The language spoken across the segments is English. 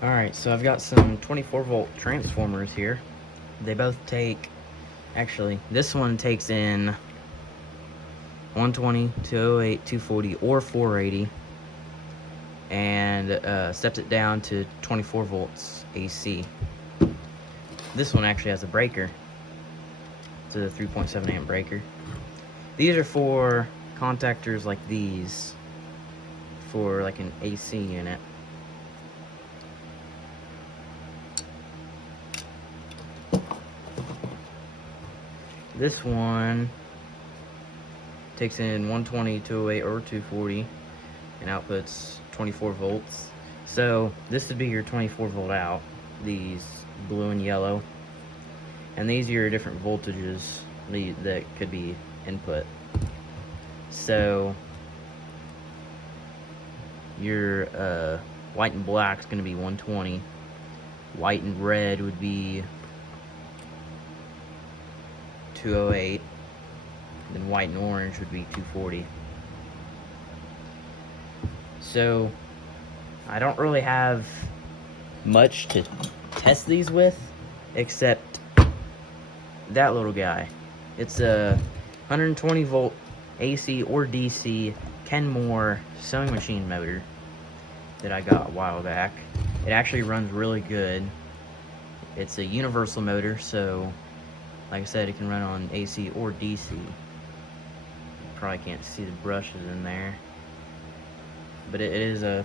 Alright, so I've got some 24 volt transformers here. They both take, actually, this one takes in 120, 208, 240, or 480, and steps it down to 24 volts AC. This one actually has a breaker. It's a 3.7 amp breaker. These are for contactors like these, for like an AC unit. This one takes in 120, 208, or 240 and outputs 24 volts. So this would be your 24 volt out, these blue and yellow. And these are your different voltages that could be input. So your white and black is going to be 120. White and red would be 208. Then white and orange would be 240. So I don't really have much to test these with, except that little guy. It's a 120 volt AC or DC Kenmore sewing machine motor that I got a while back. It actually runs really good. It's a universal motor, so like I said, it can run on AC or DC. You probably can't see the brushes in there, but it is a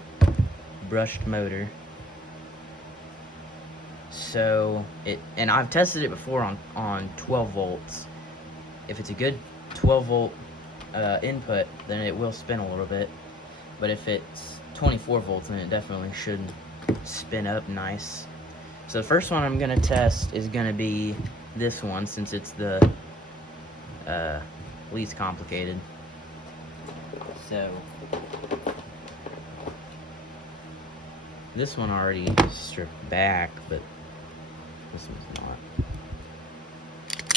brushed motor. So and I've tested it before on 12 volts. If it's a good 12 volt input, then it will spin a little bit. But if it's 24 volts, then it definitely shouldn't spin up nice. So the first one I'm gonna test is gonna be this one, since it's the least complicated. So this one already stripped back, but this one's not.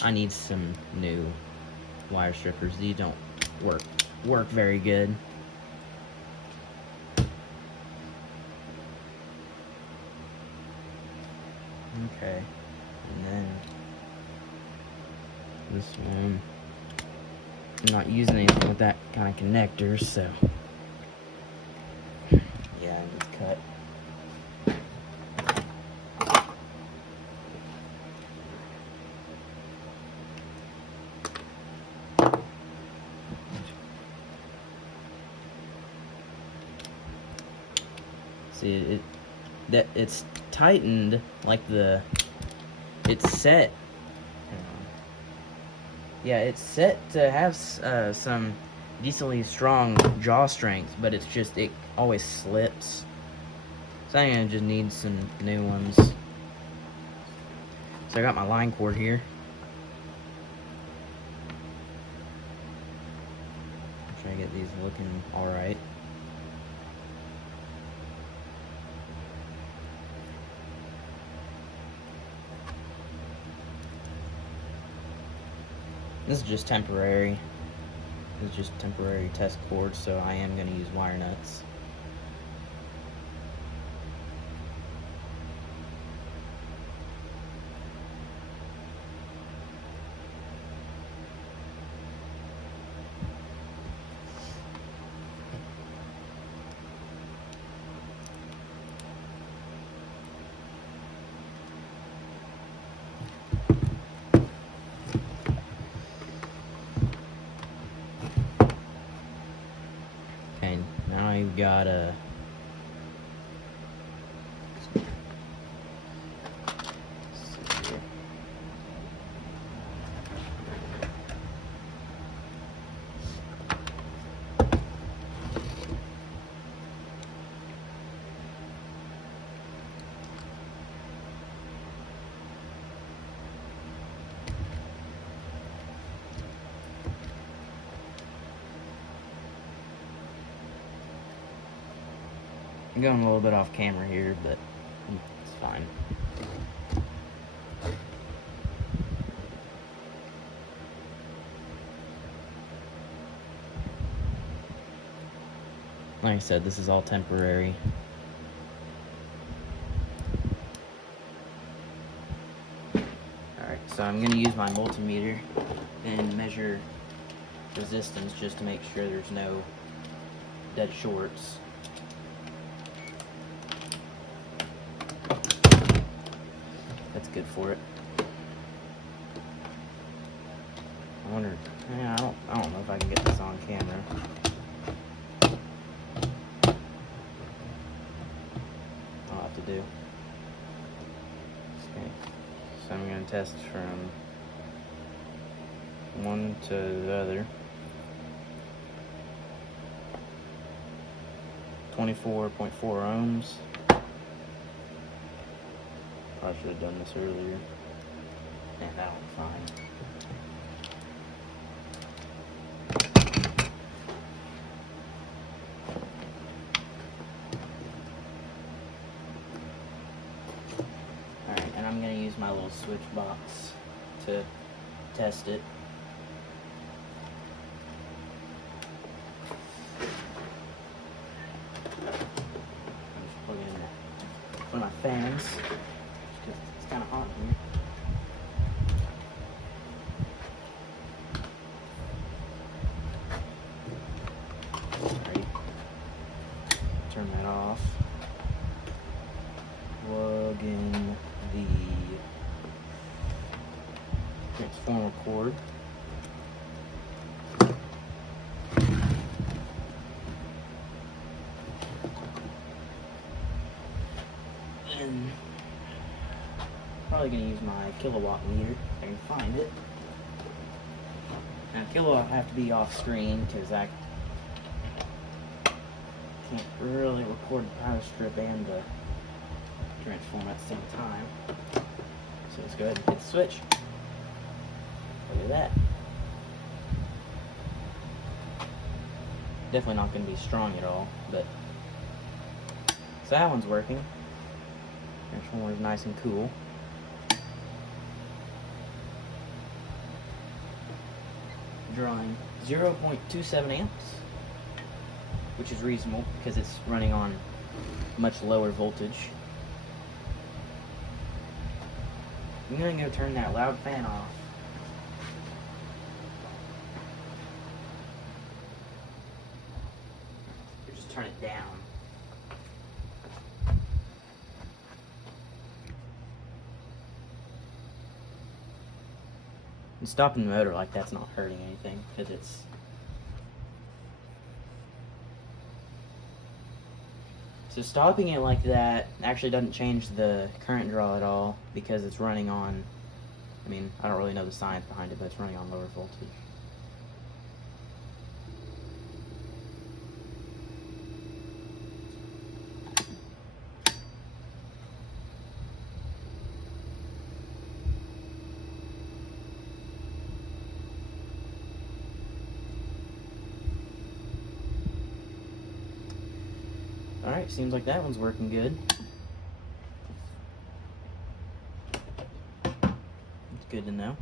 I need some new wire strippers. These don't work very good. Okay, and then this one, I'm not using anything with that kind of connector, so yeah, it's cut. See, it's tightened like it's set. Yeah, it's set to have some decently strong jaw strength, but it's just, it always slips. So I'm gonna just need some new ones. So I got my line cord here. Try to get these looking alright. This is just temporary. This is just temporary test cords, so I am going to use wire nuts. Okay, now I've got a I'm going a little bit off camera here, but it's fine. Like I said, this is all temporary. So I'm going to use my multimeter and measure resistance just to make sure there's no dead shorts. That's good for it. I wonder, yeah, I don't know if I can get this on camera. I'll have to do. Okay, so I'm going to test from one to the other. 24.4 ohms. Probably should have done this earlier. And that went fine. Alright, and I'm going to use my little switch box to test it. Just plug in one of my fans, because it's kind of hot in here. Alright, turn that off. Plug in the transformer cord. And probably gonna use my kilowatt meter if I can find it. Now kilowatt have to be off screen because I can't really record the power strip and the transformer at the same time. So let's go ahead and hit the switch. Look at that. Definitely not going to be strong at all, but so that one's working. Transformer is nice and cool. Drawing 0.27 amps, which is reasonable because it's running on much lower voltage. I'm going to go turn that loud fan off. Or just turn it down. And stopping the motor like that's not hurting anything because it's so stopping it like that actually doesn't change the current draw at all because it's running on, I mean, I don't really know the science behind it, but it's running on lower voltage. Alright, seems like that one's working good. It's good to know.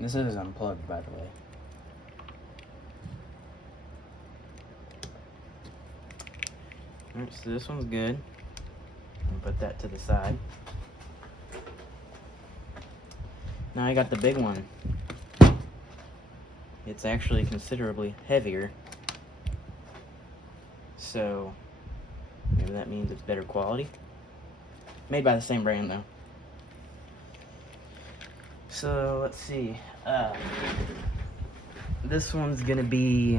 This is unplugged, by the way. Alright, so this one's good. I'll put that to the side. Now I got the big one. It's actually considerably heavier. So, maybe that means it's better quality. Made by the same brand, though. So, let's see. This one's gonna be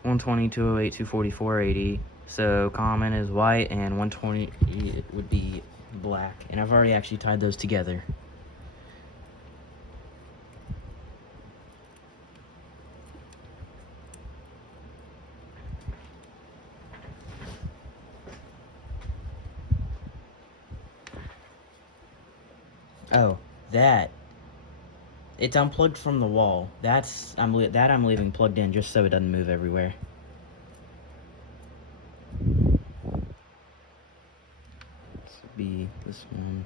120, 208, 240, 480. So common is white and 120 it would be black. And I've already actually tied those together. Oh, that. It's unplugged from the wall. I'm leaving plugged in just so it doesn't move everywhere. be this one.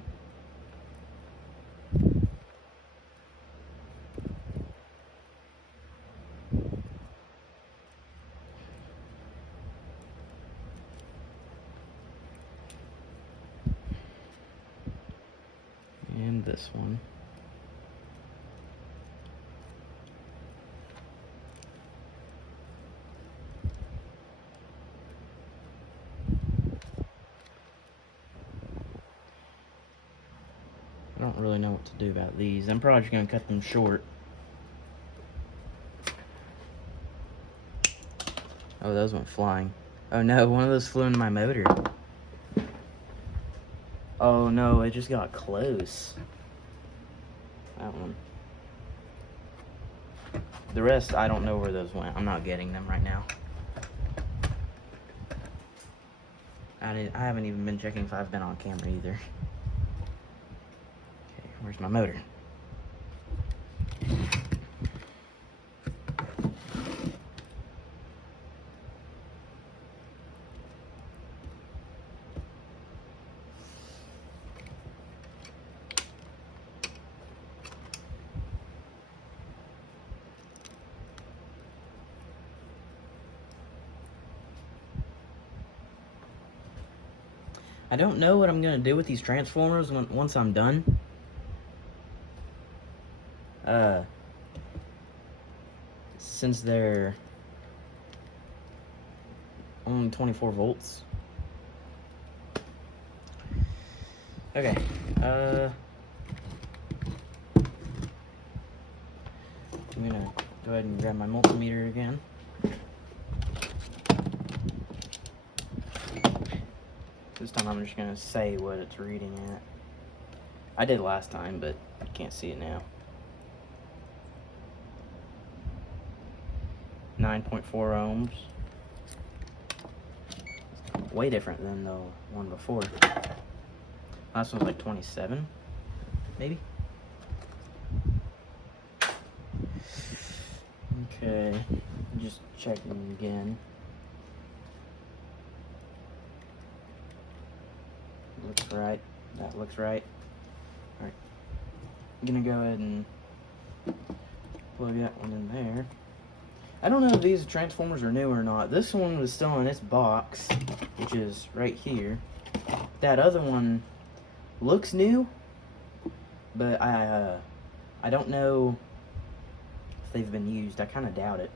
And this one. I don't really know what to do about these. I'm probably just going to cut them short. Oh, those went flying. Oh no, one of those flew into my motor. Oh no, it just got close. That one. The rest, I don't know where those went. I'm not getting them right now. I haven't even been checking if I've been on camera either. Okay, where's my motor? I don't know what I'm gonna do with these transformers once I'm done. Since they're only 24 volts. Okay, I'm gonna go ahead and grab my multimeter again. This time I'm just gonna say what it's reading at. I did last time, but I can't see it now. 9.4 ohms. Way different than the one before. Last one was like 27, maybe? Okay, just checking again. Looks right. That looks right. Alright. I'm gonna go ahead and plug that one in there. I don't know if these transformers are new or not. This one was still in its box, which is right here. That other one looks new, but I don't know if they've been used. I kind of doubt it.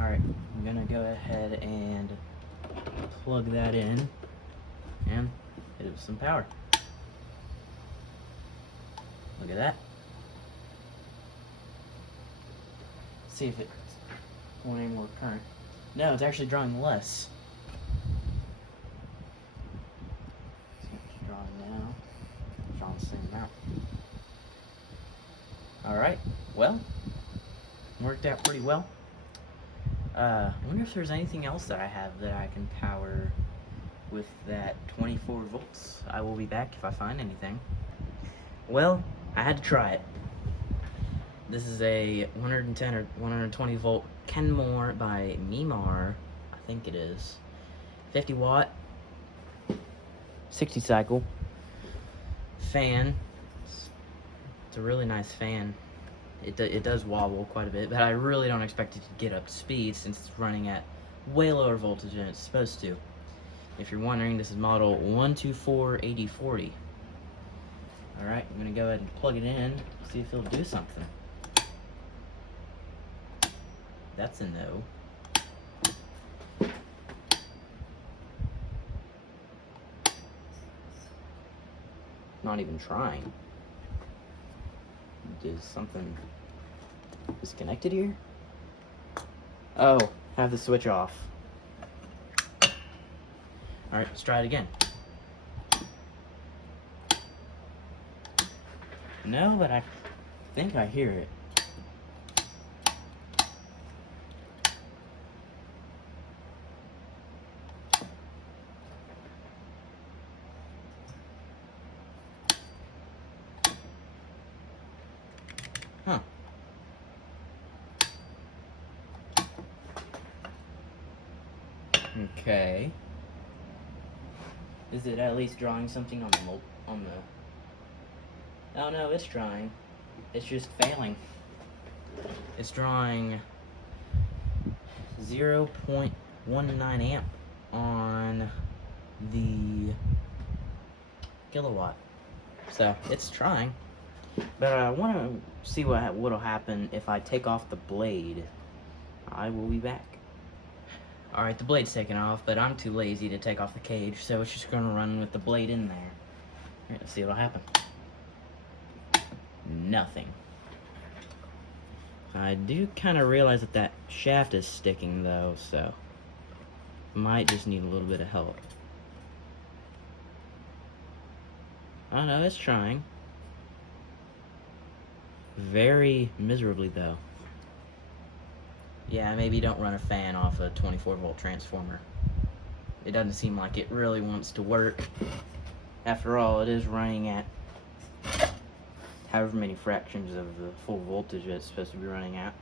Alright, I'm gonna go ahead and plug that in and hit it with some power. Look at that. See if it's pulling any more current. No, it's actually drawing less. See if it's drawing now. It's drawing the same amount. Alright, well, worked out pretty well. I wonder if there's anything else that I have that I can power with that 24 volts. I will be back if I find anything. Well, I had to try it. This is a 110 or 120 volt Kenmore by Mimar, I think it is. 50 watt, 60 cycle fan. It's a really nice fan. It does wobble quite a bit, but I really don't expect it to get up to speed since it's running at way lower voltage than it's supposed to. If you're wondering, this is model 1248040. Alright, I'm gonna go ahead and plug it in, see if it'll do something. That's a no. Not even trying. Is something disconnected here? Oh, have the switch off. Alright, let's try it again. No, but I think I hear it. Huh. Okay. Is it at least drawing something on the... Oh no, it's drawing. It's just failing. It's drawing 0.19 amp on the kilowatt. So it's trying. But I want to see what'll happen if I take off the blade. I will be back. Alright, the blade's taken off, but I'm too lazy to take off the cage, so it's just gonna run with the blade in there. Alright, let's see what'll happen. Nothing. I do kind of realize that that shaft is sticking though, so might just need a little bit of help. Oh no, it's trying. Very miserably though. Yeah, maybe don't run a fan off a 24-volt transformer. It doesn't seem like it really wants to work. After all, it is running at however many fractions of the full voltage it's supposed to be running at.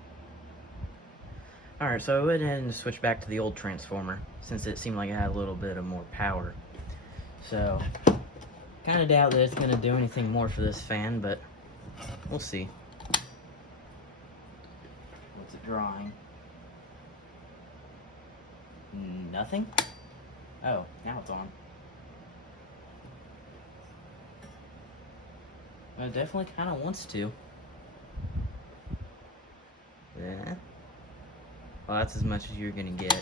Alright, so I went ahead and switched back to the old transformer, since it seemed like it had a little bit of more power. So, kind of doubt that it's going to do anything more for this fan, but we'll see. What's it drawing? Nothing? Oh, now it's on. Well, it definitely kind of wants to. Yeah. Well, that's as much as you're gonna get.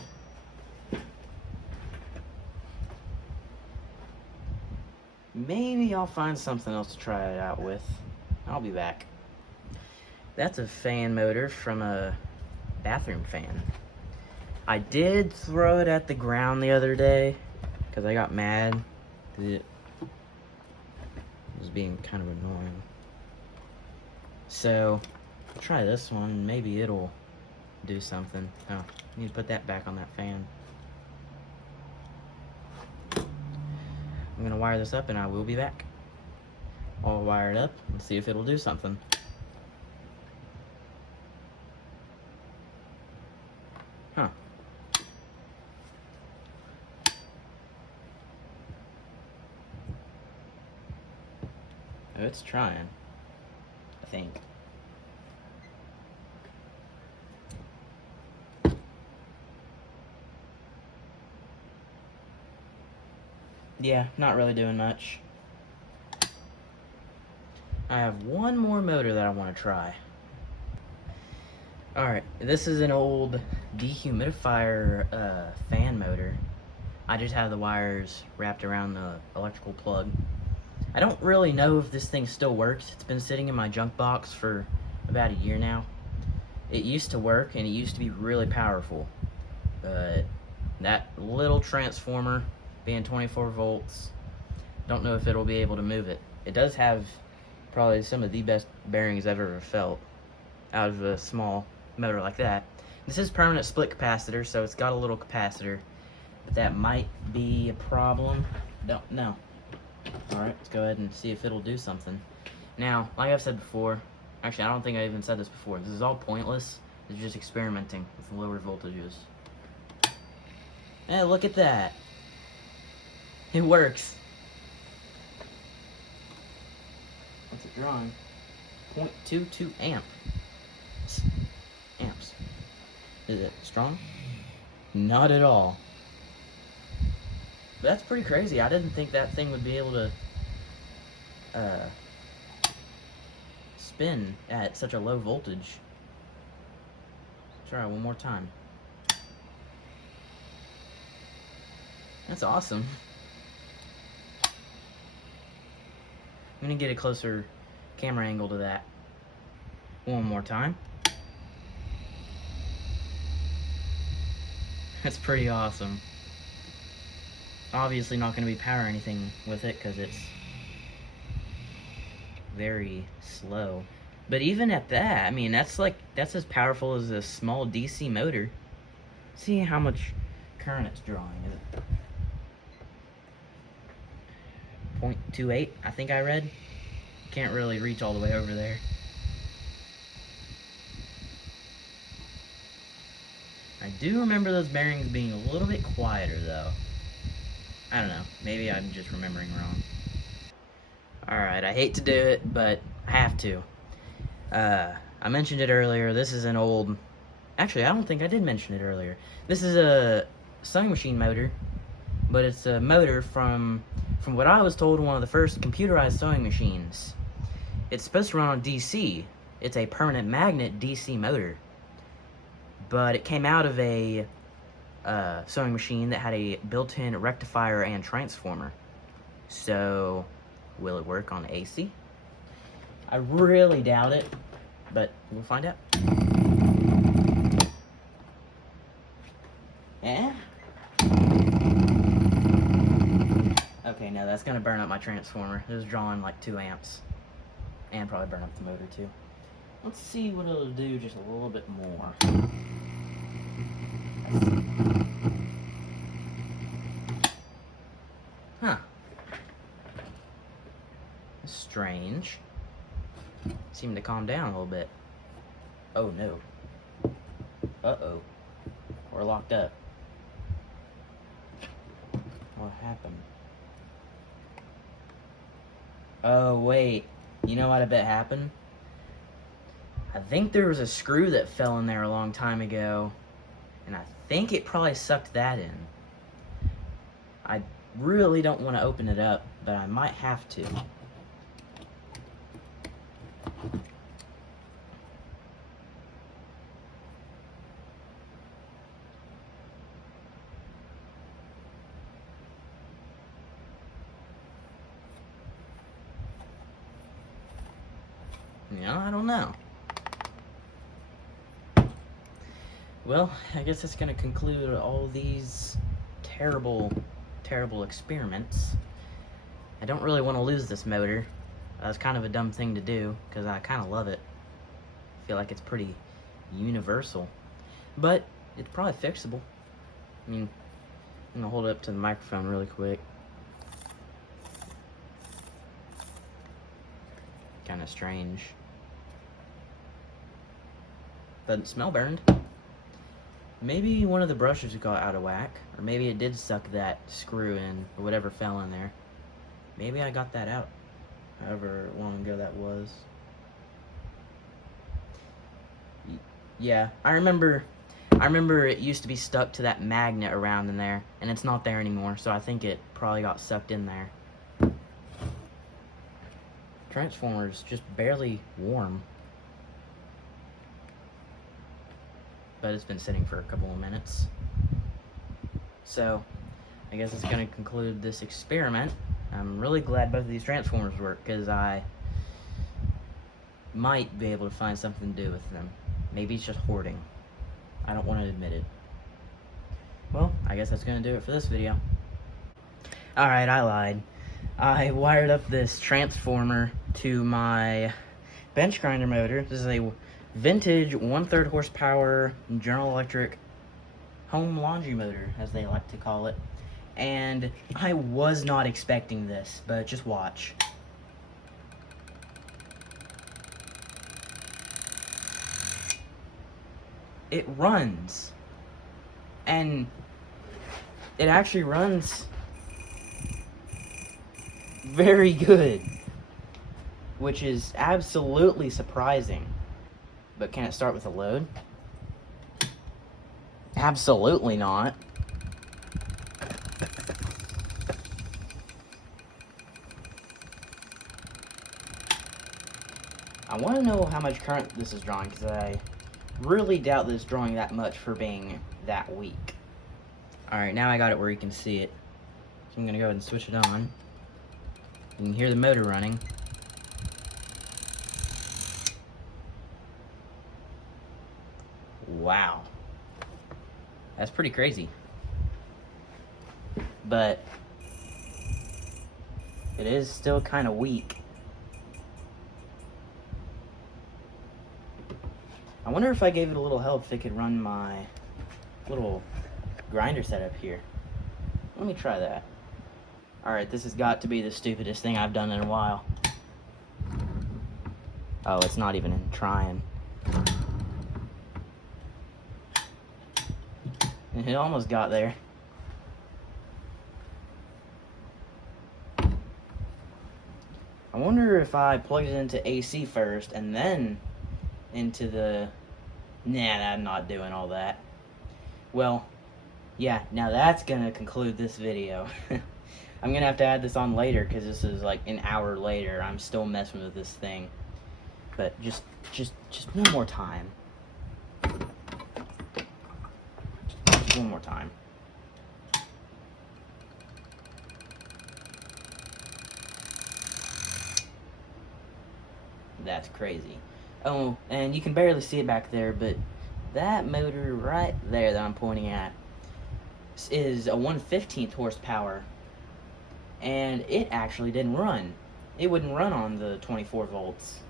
Maybe I'll find something else to try it out with. I'll be back. That's a fan motor from a bathroom fan. I did throw it at the ground the other day because I got mad. It was being kind of annoying. So, I'll try this one. Maybe it'll do something. Oh, I need to put that back on that fan. I'm gonna wire this up and I will be back. I'll wire it up and see if it'll do something. Huh. Oh, it's trying, I think. Yeah, not really doing much. I have one more motor that I want to try. Alright, this is an old dehumidifier fan motor. I just have the wires wrapped around the electrical plug. I don't really know if this thing still works. It's been sitting in my junk box for about a year now. It used to work and it used to be really powerful. But that little transformer being 24 volts, don't know if it'll be able to move it. It does have probably some of the best bearings I've ever felt out of a small motor like that. This is permanent split capacitor, so it's got a little capacitor, but that might be a problem. Don't know. Alright, let's go ahead and see if it'll do something. Now, like I've said before, actually I don't think I even said this before, this is all pointless. It's just experimenting with lower voltages. Hey, look at that. It works. What's it drawing? 0.22 amps. Is it strong? Not at all. That's pretty crazy. I didn't think that thing would be able to spin at such a low voltage. Try it one more time. That's awesome. I'm gonna get a closer camera angle to that one more time. That's pretty awesome. Obviously not going to be powering anything with it because it's very slow. But even at that, I mean, that's as powerful as a small DC motor. See how much current it's drawing. Is it 0.28, I think I read? Can't really reach all the way over there. I do remember those bearings being a little bit quieter though. I don't know. Maybe I'm just remembering wrong. Alright, I hate to do it, but I have to. I mentioned it earlier. This is an old... Actually, I don't think I did mention it earlier. This is a sewing machine motor, but it's a motor from what I was told, one of the first computerized sewing machines. It's supposed to run on DC. It's a permanent magnet DC motor. But it came out of a sewing machine that had a built-in rectifier and transformer. So, will it work on AC? I really doubt it, but we'll find out. Eh? Okay, no, that's gonna burn up my transformer. It was drawing like 2 amps. And probably burn up the motor too. Let's see what it'll do just a little bit more. Huh. Strange. Seemed to calm down a little bit. Oh no. Uh-oh. We're locked up. What happened? Oh, wait. You know what I bet happened? I think there was a screw that fell in there a long time ago, and I think it probably sucked that in. I really don't want to open it up, but I might have to. I don't know. Well, I guess that's going to conclude all these terrible, terrible experiments. I don't really want to lose this motor. That's kind of a dumb thing to do, because I kind of love it. I feel like it's pretty universal. But it's probably fixable. I mean, I'm going to hold it up to the microphone really quick. Kind of strange. Doesn't smell burned. Maybe one of the brushes got out of whack, or maybe it did suck that screw in, or whatever fell in there. Maybe I got that out, however long ago that was. Yeah, I remember it used to be stuck to that magnet around in there, and it's not there anymore, so I think it probably got sucked in there. Transformer's just barely warm. But it's been sitting for a couple of minutes. So, I guess it's going to conclude this experiment. I'm really glad both of these transformers work, because I might be able to find something to do with them. Maybe it's just hoarding. I don't want to admit it. Well, I guess that's going to do it for this video. Alright, I lied. I wired up this transformer to my bench grinder motor. This is a vintage 1/3 horsepower General Electric home laundry motor, as they like to call it. And I was not expecting this, but just watch. It runs. And it actually runs very good, which is absolutely surprising. But can it start with a load? Absolutely not. I want to know how much current this is drawing, because I really doubt that it's drawing that much for being that weak. Alright, now I got it where you can see it. So I'm going to go ahead and switch it on. You can hear the motor running. Wow. That's pretty crazy. But it is still kind of weak. I wonder if I gave it a little help if it could run my little grinder setup here. Let me try that. Alright, this has got to be the stupidest thing I've done in a while. Oh, it's not even trying. It almost got there. wonder if I plugged it into AC first and then into the... Nah, I'm not doing all that. Well, yeah, now that's gonna conclude this video. I'm gonna have to add this on later because this is like an hour later. I'm still messing with this thing. But just one more time. Just one more time. That's crazy. Oh, and you can barely see it back there, but that motor right there that I'm pointing at is a 1/15 horsepower, and it actually didn't run. It wouldn't run on the 24 volts.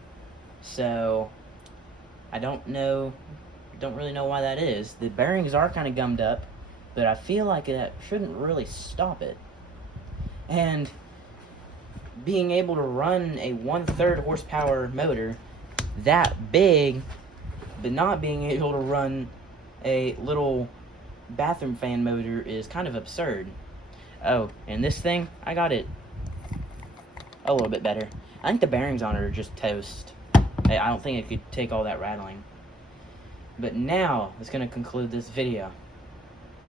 So I don't really know why that is. The bearings are kind of gummed up, but I feel like that shouldn't really stop it. And being able to run a 1/3 horsepower motor that big, but not being able to run a little bathroom fan motor is kind of absurd. Oh, and this thing, I got it a little bit better. I think the bearings on it are just toast. I don't think it could take all that rattling. But now, it's going to conclude this video.